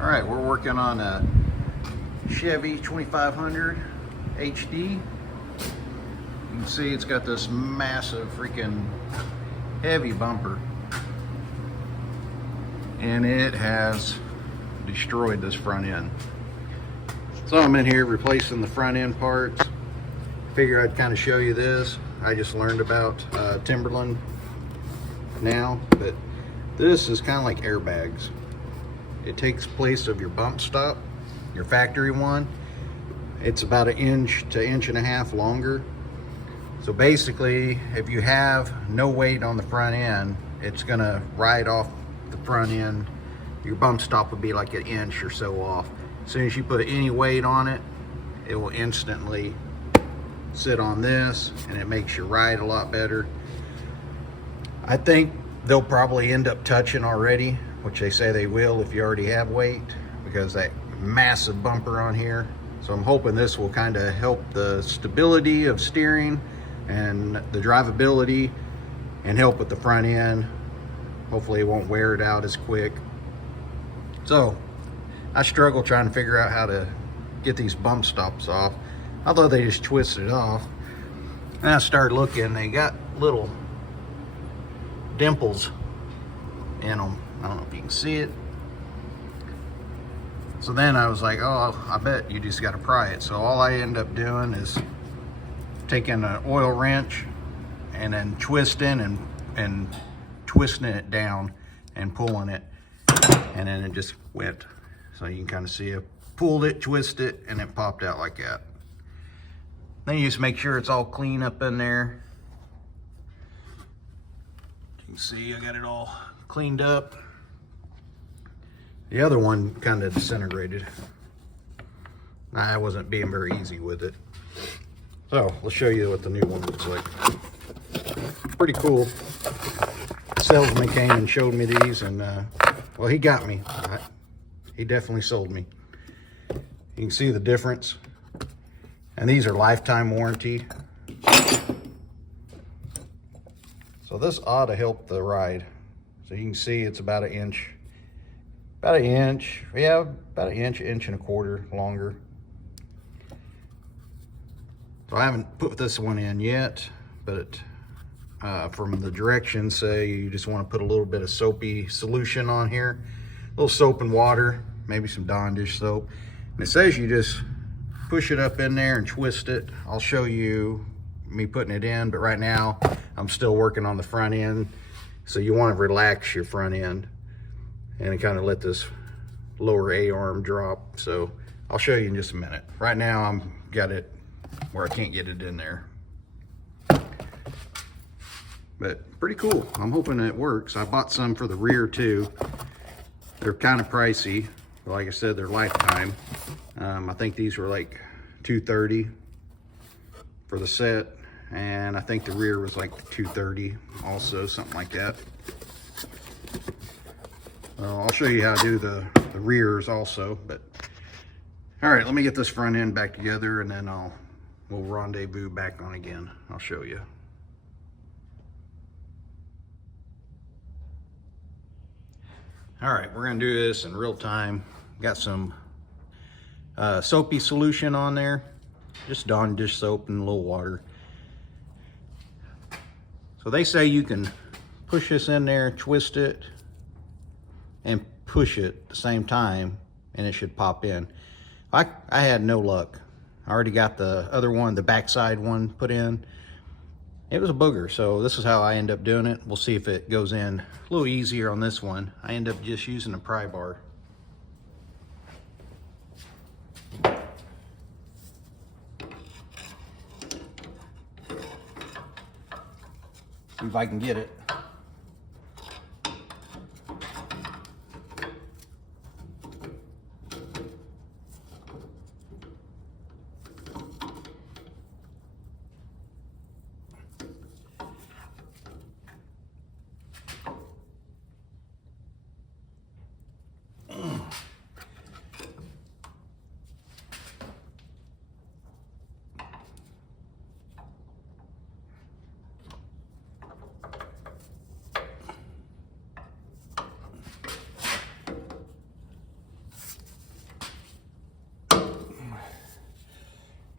All right, we're working on a Chevy 2500 HD. You can see it's got this massive freaking heavy bumper, and it has destroyed this front end. So I'm in here replacing the front end parts. Figure I'd kind of show you this. I just learned about Timbren now, but this is kind of like airbags. It takes place of your bump stop, your factory one. It's about 1 inch to 1.5 inches longer. So basically, if you have no weight on the front end, it's gonna ride off the front end. Your bump stop will be like 1 inch or so off. As soon as you put any weight on it, it will instantly sit on this, and it makes your ride a lot better. I think they'll probably end up touching already, which they say they will if you already have weight, because that massive bumper on here. So I'm hoping this will kind of help the stability of steering and the drivability, and help with the front end. Hopefully it won't wear it out as quick. So I struggle trying to figure out how to get these bump stops off. I thought they just twisted it off. And I started looking, they got little dimples in them. I don't know if you can see it. So then I was like, oh, I bet you just got to pry it. So all I end up doing is taking an oil wrench and then twisting and twisting it down and pulling it, and then it just went. So you can kind of see it. Pulled it, twist it, and it popped out like that. Then you just make sure it's all clean up in there. You can see I got it all cleaned up. The other one kind of disintegrated. I wasn't being very easy with it. So let's show you what the new one looks like. Pretty cool. The salesman came and showed me these, and well, he got me. He definitely sold me. You can see the difference. And these are lifetime warranty. So this ought to help the ride. So you can see it's about 1 inch. About 1 inch, yeah, about 1 inch, 1.25 inches longer. So I haven't put this one in yet, but from the directions say you just want to put a little bit of soapy solution on here. A little soap and water, maybe some Dawn dish soap. And it says you just push it up in there and twist it. I'll show you me putting it in, but right now I'm still working on the front end. So you want to relax your front end and kind of let this lower A-arm drop. So I'll show you in just a minute. Right now I'm got it where I can't get it in there. But pretty cool. I'm hoping it works. I bought some for the rear too. They're kind of pricey. Like I said, they're lifetime. I think these were like $230 for the set. And I think the rear was like $230 also, something like that. I'll show you how to do the rears also, but all right, let me get this front end back together, and then we'll rendezvous back on again. I'll show you. All right, we're gonna do this in real time. Got some soapy solution on there, just Dawn dish soap and a little water. So they say you can push this in there, twist it, and push it at the same time, and it should pop in. I had no luck. I already got the other one, the backside one, put in. It was a booger, so this is how I end up doing it. We'll see if it goes in a little easier on this one. I end up just using a pry bar. See if I can get it.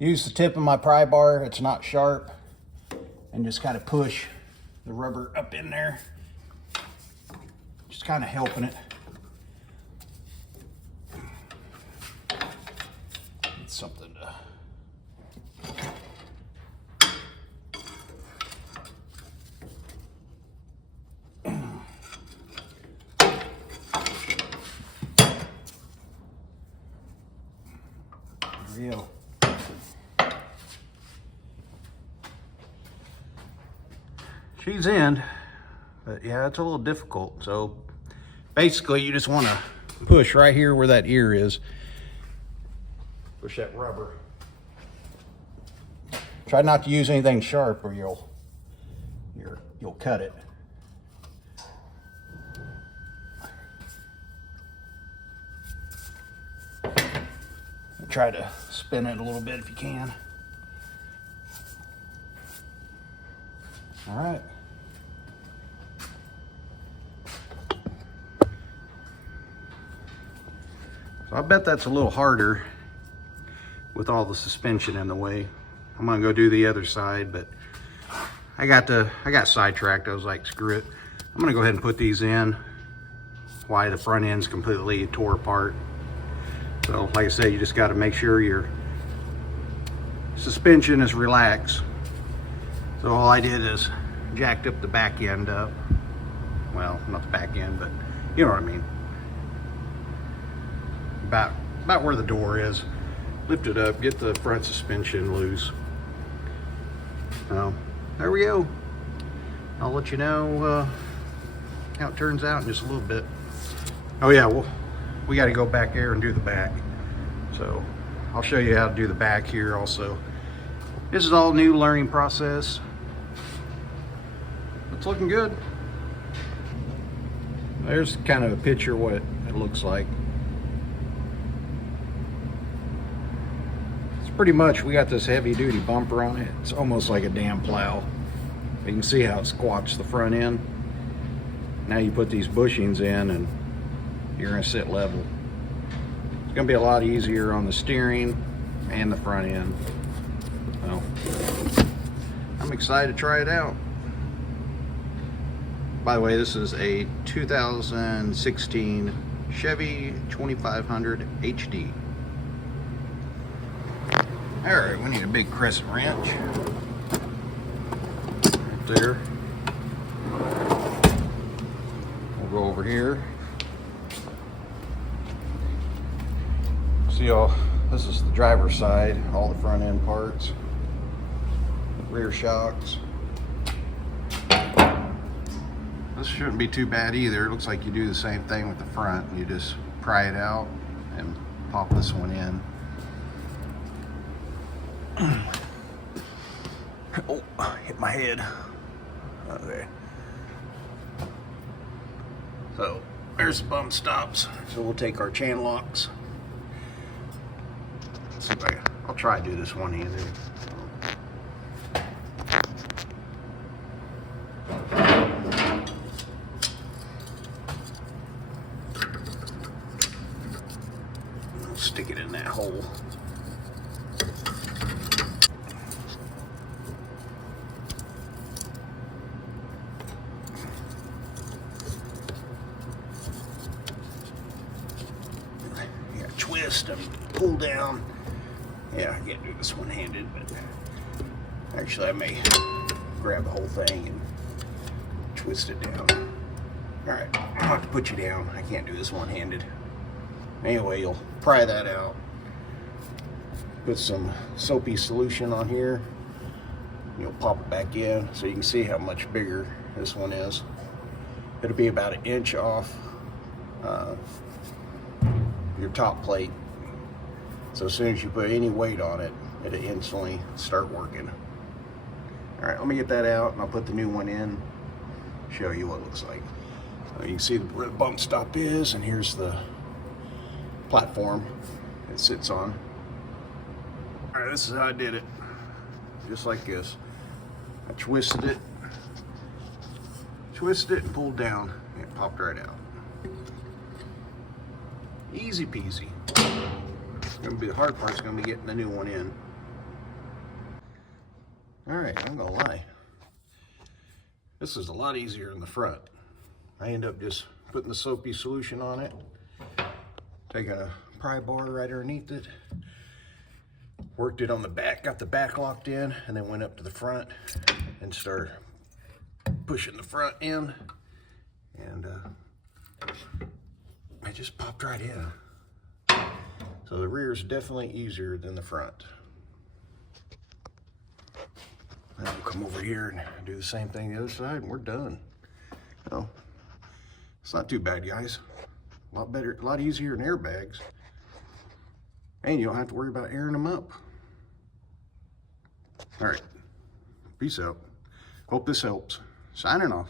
use the tip of my pry bar, it's not sharp, and just kind of push the rubber up in there. Just kind of helping it. It's something to... There we go. She's in, but yeah, it's a little difficult. So basically you just want to push right here where that ear is. Push that rubber. Try not to use anything sharp or you'll cut it. Try to spin it a little bit if you can. All right. So I bet that's a little harder with all the suspension in the way. I'm gonna go do the other side, but I got sidetracked. I was like, screw it. I'm gonna go ahead and put these in while the front end's completely tore apart. So like I said, you just gotta make sure your suspension is relaxed. So all I did is jacked up the back end up. Well, not the back end, but you know what I mean. About where the door is. Lift it up, get the front suspension loose. So there we go. I'll let you know how it turns out in just a little bit. Oh yeah, well, we got to go back there and do the back. So I'll show you how to do the back here also. This is all new learning process. It's looking good. There's kind of a picture of what it looks like. It's pretty much, we got this heavy duty bumper on it. It's almost like a damn plow. You can see how it squats the front end. Now you put these bushings in and you're gonna sit level. It's gonna be a lot easier on the steering and the front end. Well, I'm excited to try it out. By the way, this is a 2016 Chevy 2500 HD. All right, we need a big crescent wrench. Right there. We'll go over here. See all, this is the driver's side, all the front end parts, rear shocks. This shouldn't be too bad either. It looks like you do the same thing with the front. You just pry it out and pop this one in. Oh, hit my head. Okay. So there's the bump stops. So we'll take our chain locks. So I'll try to do this one-handed. Stick it in that hole. Yeah, twist and pull down. Yeah, I can't do this one-handed, but actually I may grab the whole thing and twist it down. All right, I'll have to put you down. I can't do this one-handed. Anyway, you'll pry that out. Put some soapy solution on here. You'll pop it back in so you can see how much bigger this one is. It'll be about 1 inch off your top plate. So as soon as you put any weight on it, it'll instantly start working. All right, let me get that out and I'll put the new one in, show you what it looks like. So you can see where the bump stop is, and here's the platform it sits on. All right, this is how I did it. Just like this. I twisted it and pulled down, and it popped right out. Easy peasy. It's gonna be the hard part's gonna be getting the new one in. All right, I'm gonna lie. This is a lot easier in the front. I end up just putting the soapy solution on it, taking a pry bar right underneath it, worked it on the back, got the back locked in, and then went up to the front and started pushing the front in, and it just popped right in. So the rear is definitely easier than the front. And we'll come over here and do the same thing the other side, and we're done. So it's not too bad, guys. A lot better, a lot easier than airbags. And you don't have to worry about airing them up. All right, peace out. Hope this helps. Signing off.